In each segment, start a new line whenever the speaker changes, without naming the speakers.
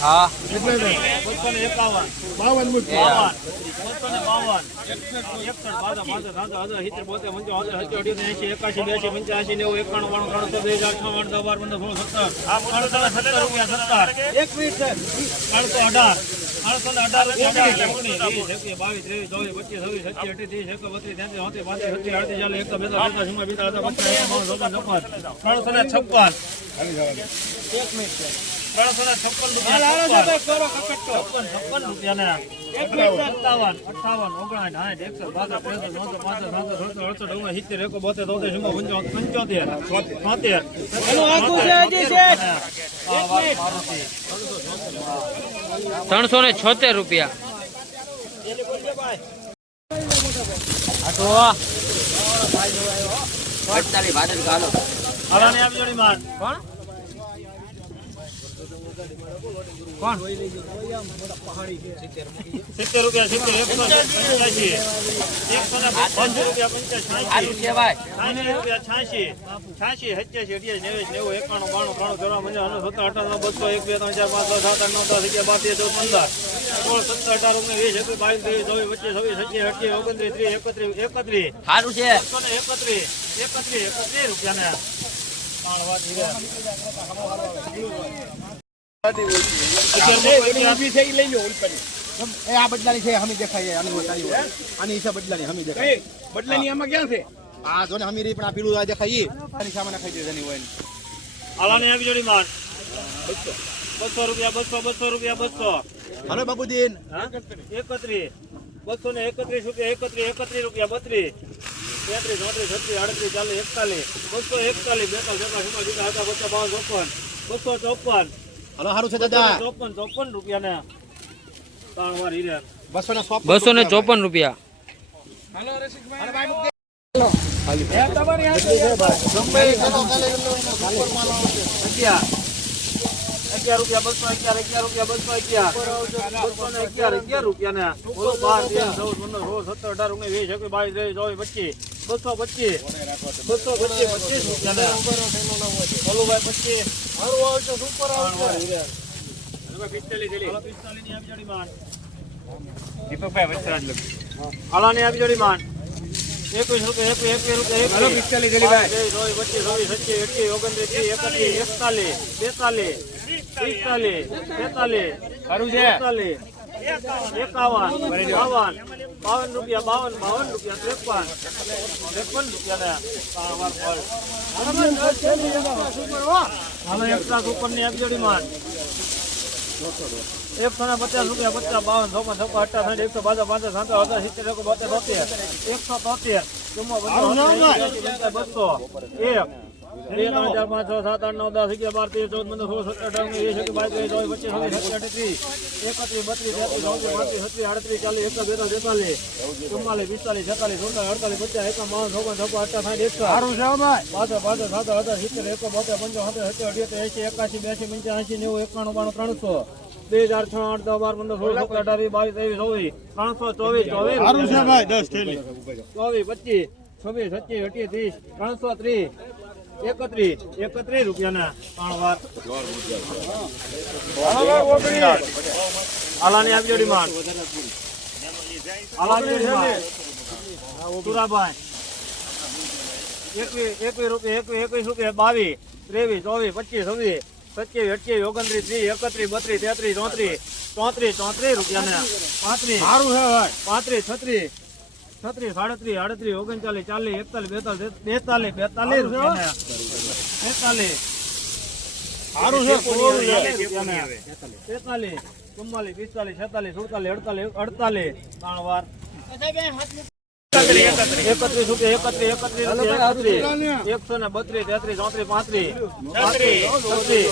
હા
ત્રણસો ને છપ્પન
એક મિનિટ
ત્રણસો ને છપ્પન
હાલ
રૂપિયા
સાહેબ કરો કકટકો.
છપ્પન છપ્પન રૂપિયા ને
એક મિનિટ સર
સત્તાવન અઠાવન ઓગણાઠ સાઠ એકસો બાસઠ ત્રેસઠ ચોસઠ પાંસઠ સાસઠ સડસઠ અડસઠ ઓગણ સિત્તેર એકો બોતેર તોતેર ચુમ્મો પંચાવન પંચોતેર છોતેર.
ત્રણસો ને છોતેર રૂપિયા.
હાલાની આપી જોડી માર.
કોણ?
સિત્તેર રૂપિયા સિત્તેર એકસો પંચ્યાસી. એકસો ને પંચ રૂપિયા પંચ્યાસી
છે ભાઈ
છ્યાસી રૂપિયા છ્યાસી. છ્યાસી સત્યાસી અઠ્યાસી નેવું નેવું એકાણું બાણું ત્રાણું ચોરા મંજા સત્તર અઠાણું બસો એક બે ત્રણ ચાર પાંચ છ સાત આઠ નવ દસ અગિયાર બાર તેર ચૌદ પંદર. સોળ સત્તર અઢાર ઓગણીસ વીસ એકવીસ બાવીસ ત્રીસ ચોવીસ પચીસ છવ્વીસ સત્યાવીસ અઠ્યાવીસ ઓગણત્રીસ ત્રીસ એકત્રીસ એકત્રીસ.
સારું છે.
એકસો ને એકત્રીસ. એકત્રીસ એકત્રીસ રૂપિયા ને
આ બદલાની છે હમી દેખાય આની બતાવી. આની છે બદલાની હમી દેખાય બદલાની આમાં ક્યાં છે આ જો ને હમી રી પણ આ પીળું દેખાય આની સામે નાખાઈ દે એની હોય
હાલાની આવી જોડી માર બસો રૂપિયા બસો બસો રૂપિયા બસો
હલો બાબુદીન?
એકત્રીસ બસો ને એકત્રીસ રૂપિયા એકત્રીસ એકત્રીસ રૂપિયા બત્રીસ તેત્રીસ ચોત્રીસ છત્રીસ આડત્રીસ ચાલીસ એકતાલીસ બસો એકતાલીસ બેતાલીસ બેતાલીસ ચુમ્માલીસ હતા બસો બાવન ચોપન બસો ચોપન.
હલો સારું છે દાદા.
ચોપન ચોપન રૂપિયા ને ત્રણ વાર હીરે.
બસો ને સોપ
બસો ને ચોપન રૂપિયા.
અગિયાર રૂપિયા બસો અગિયાર અગિયાર રૂપિયા બસો અગિયાર. બસો ને અગિયાર અગિયાર રૂપિયા ને બોલો બાર તેર ચૌદ પંદર સોળ સત્તર અઢાર ઓગણીસ વીસ એકવીસ બાવીસ ત્રેવીસ ચોવીસ પચીસ. બસો પચીસ. બસો પચીસ પચીસ રૂપિયા ને બોલો ભાઈ પચીસ. ત્રણ વાર હીરે. હાલો, પિસ્તાલીસની આપી જોડી માન. આપી જોડી માન. એકવીસ રૂપિયા એકવીસ એકવીસ રૂપિયા એકવીસ. એકતાલીસ બેતાલીસ. પિસ્તાલીસ તેતાલીસ બેતાલીસ એકાવન બાવન બાવન રૂપિયા બાવન બાવન રૂપિયા ત્રેપન ત્રેપન રૂપિયા ફળ. હાલો ની આપી જોડી એકસો ને પચાસ રૂપિયા પચાસ બાવન ચોપન છપ્પન અઠ્ઠાવન એકસો બાજા પાંચ સાત હજાર સિત્તેર એકસો બોતેર તોતેર એકસો તોતેર બસો એક. ત્રણ ચાર પાંચ છ સાત આઠ નવ દસ અગિયાર બાર તેર ચૌદ પંદર સોળ સત્તર અઢાર ઓગણીસ વીસ બાવીસ ચોવીસ પચીસ છવ્વીસ અઠત્રીસ એકત્રીસ બત્રીસ તેત્રીસ ચોત્રીસ પાંત્રીસ છત્રીસ આડત્રીસ ચાલીસ એકસો બેતાલીસ તેતાલીસ ચુમ્માલીસ પિસ્તાલીસ છેતાલીસ સુડતાલીસ અડતાલીસ પચાસ એકાવન બાવન છપ્પન અઠ્ઠા સાઠ એકસો પાછળ પાછળ સાત સિત્તેર એકો બોતેર પંચાવન સત્તર એસી એકાસી બ્યાસી પંચ્યાસી નેવું એકાણું બાણું ત્રણસો બે હજાર છ આઠ દસ બાર પંદર સોળ સત્તર અઢાર બાવીસ ત્રેવીસ ચોવીસ ત્રણસો ચોવીસ ચોવીસ ચોવીસ પચીસ છવ્વીસ અઠ્યાવીસ ત્રીસ ત્રણસો ત્રીસ એકત્રીસ એકત્રીસ રૂપિયાના ત્રણ વાર. આલાની આપી જોડી માલ આલાની સુરાભાઈ. એકવીસ એકવીસ રૂપિયા એકવીસ એકવીસ રૂપિયા બાવીસ ત્રેવીસ ચોવીસ પચીસ છવ્વીસ સત્યાવીસ અઠ્યાવીસ ઓગણત્રીસ ત્રીસ એકત્રીસ બત્રીસ તેત્રીસ ચોત્રીસ ચોત્રીસ ચોત્રીસ રૂપિયા પાંત્રીસ. પાંત્રીસ છત્રીસ. છત્રીસ સાડત્રીસ આડત્રીસ ઓગણચાલીસ ચાલીસ એકતાલીસ બેતાલીસ બેતાલીસ બેતાલીસ બેતાલીસ. તેતાલીસ ચુમ્માલીસ પિસ્તાલીસ છેતાલીસ સુડતાલીસ અડતાલીસ અડતાલીસ. ત્રણ વાર. એકત્રીસ રૂપિયા એકત્રીસ એકત્રીસ રૂપિયા. એકત્રીસ એકસો ને બત્રીસ તેત્રીસ ચોત્રીસ પાંત્રીસ. છત્રીસ.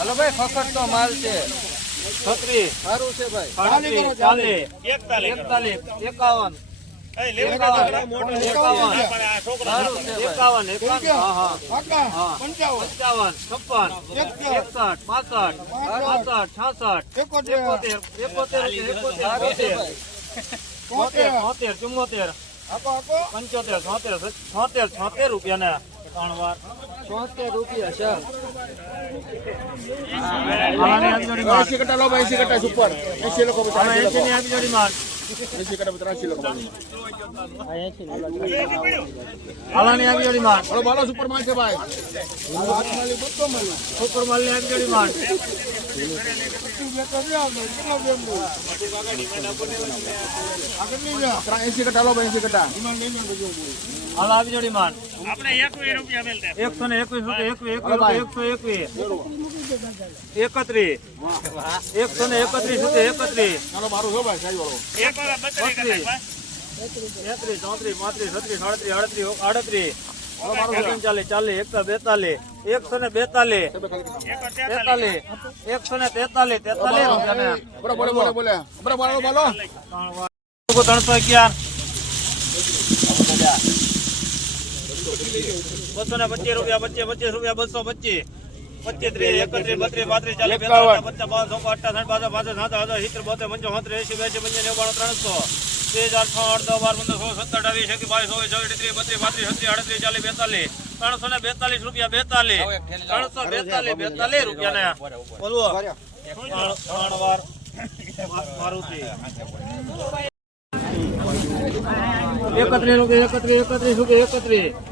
હલો ભાઈ ફકટ તો માલ છે.
છત્રીસ.
સારું છે ભાઈ.
ચાલીસ એકતાલીસ. એકતાલીસ એકાવન ચોતેર ચુમ્મોતેર પંચોતેર છોતેર છોતેર છોતેર રૂપિયા ને ત્રણ વાર
છોતેર રૂપિયા છે
એસી કટ્ટા લો એસી કટ્ટા સુપર એસી લોકો
એસી ની આપી જોડી માન આલાની આવી ગઈ માન
બોલો બોલો સુપર માલ છે ભાઈ.
સુપર માલની આવી એકસો ને એકવીસ એકવીસ એકવીસ એકસો એકવીસ. એકત્રીસ. એકસો ને એકત્રીસ રૂપિયા એકત્રીસ.
ચાલો મારું છો ભાઈ સાઈ વાળો?
બત્રીસ. તેત્રીસ ચોત્રીસ પાંત્રીસ છત્રીસ સાડત્રીસ આડત્રીસ આડત્રીસ. ઓગણચાલીસ ચાલીસ એકસો બેતાલીસ. એકસો ને બેતાલીસ. તેતાલીસ. એકસો ને તેતાલીસ તેતાલીસ રૂપિયા ને.
બોલો બોલો બોલો. બોલે બોલો બોલો. બોલો
ત્રણસો અગિયાર. બસો ને પચીસ રૂપિયા પચીસ પચીસ રૂપિયા બસો પચીસ. પચીસ ત્રીસ એકત્રીસ બત્રીસ પાંત્રીસ ચાલીસ બેતાલીસ પચાસ અઠ્ઠા સાઠ બાસઠ બાસઠ સાત હજાર સિત્તેર બોતેર પંચાવન સત્તર એસી બેસી પંચાવન નેવાણું ત્રણસો. બે હજાર છ આઠ દસ બાર પંદર સો સત્તર અઢાવીસ એકવીસ બાવીસ ચોવીસ ચોવીસ ત્રીસ બત્રીસ પાંત્રીસ છત્રીસ આડત્રીસ ચાલીસ બેતાલીસ ત્રણસો ને બેતાલીસ રૂપિયા બેતાલીસ ત્રણસો બેતાલીસ બેતાલીસ રૂપિયા ને બોલવો. ત્રણ ત્રણ વાર. મારુતિ. એકત્રીસ રૂપિયા એકત્રીસ એકત્રીસ રૂપિયા એકત્રીસ.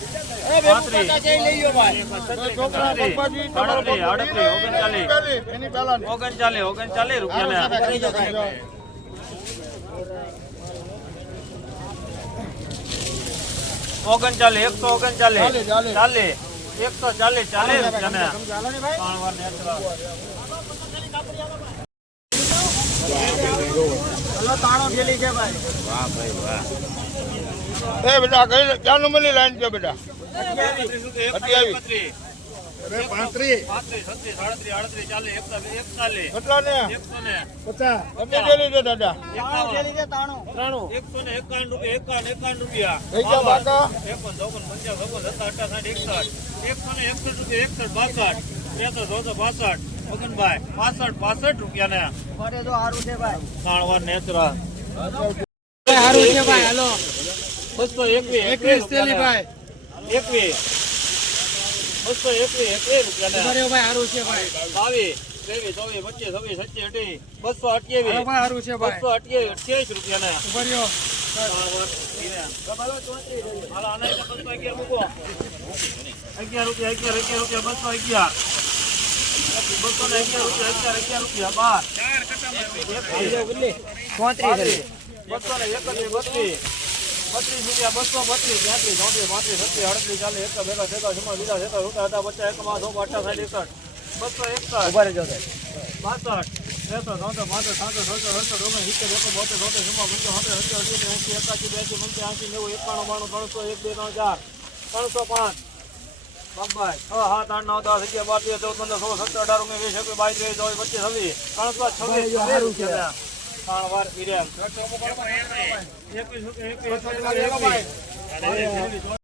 ને
ઉભેરો ઉભેરો ઉભેરો મહેબૂબ હાલો ની સારું છે હલો છેતાલીસ છેતાલીસ થેલી
એકત્રીસ રૂપિયા ને બત્રીસ તેત્રીસ ચોત્રીસ પાંત્રીસ છત્રીસ સાડત્રીસ આડત્રીસ ઓગણચાલીસ ચાલીસ એકતાલીસ બેતાલીસ તેતાલીસ ચુમ્માલીસ પિસ્તાલીસ છેતાલીસ સુડતાલીસ
સારું છે જી
અડતાલીસ
ઉભેરો ઉભેરો
એકત્રીસ એકત્રીસ રૂપિયા ને ઓગણચાલીસ ઓગણચાલીસ રૂપિયા ઓગણચાલીસ એકસો ઓગણચાલીસ ચાલીસ એકસો ચાલીસ ચાલીસ
એ બેટા કઈ ક્યાં નંબરની લાઈન છે બેટા? અઠ્યાવીસ.
એકત્રીસ.
પાંત્રીસ.
પાંત્રીસ, છત્રીસ, સાડત્રીસ, આડત્રીસ, ચાલીસ, એકતાલીસ,
રૂપિયા ને કેટલી થેલી છે
પાસઠ, પાસઠ વાર નેત્રા. બસો એકવીસ, એકવીસ રૂપિયા ને. એકવીસ. એકવીસ, એકવીસ રૂપિયા ને. બાવીસ, ત્રેવીસ, ચોવીસ, પચીસ, છવ્વીસ, સત્યાવીસ, અઠ્યાવીસ, બસો અઠ્યાવીસ. બસો અઠ્યાવીસ અઠ્યાવીસ રૂપિયા ને હાલો, આના અગિયાર મૂકો. અગિયાર રૂપિયા અગિયાર અગિયાર રૂપિયા બસો અગિયાર. બસો ને અગિયાર અગિયાર રૂપિયા બાર એકત્રીસ. બસો ને એકત્રીસ બત્રીસ રૂપિયા બસો બત્રીસ ત્યાંત્રીસ ચોત્રીસ પાંત્રીસ છત્રીસ અડત્રીસ ચાલીસ એક ભેગા જમા બીજા છેકા રૂપિયા હતા પચાસ એક માં ચોપન અઠા એકસઠ બસો એકસઠ બાસઠ ત્રેસઠ ચોસઠ પાંસઠ સાસઠ સડસઠ અડસઠ ઓગણ સિત્તેર એકો બોતેર ચોતેર જમા એંસી એકાસી બ્યાસી પંચ્યાસી નેવું એકાણું બાણું ત્રણસો એક બે ત્રણ ત્રણસો પાંચ બાબાઈ છ સાત આઠ નવ દસ અગિયાર બાર તેર ચૌદ પંદર સોળ સત્તર અઢાર ઓગણીસ વીસ એકવીસ બાવીસ ત્રેવીસ ચોવીસ પચીસ છવ્વીસ ત્રણસો છવ્વીસ છવ્વીસ ત્રણ વાર એકવીસ એકવીસ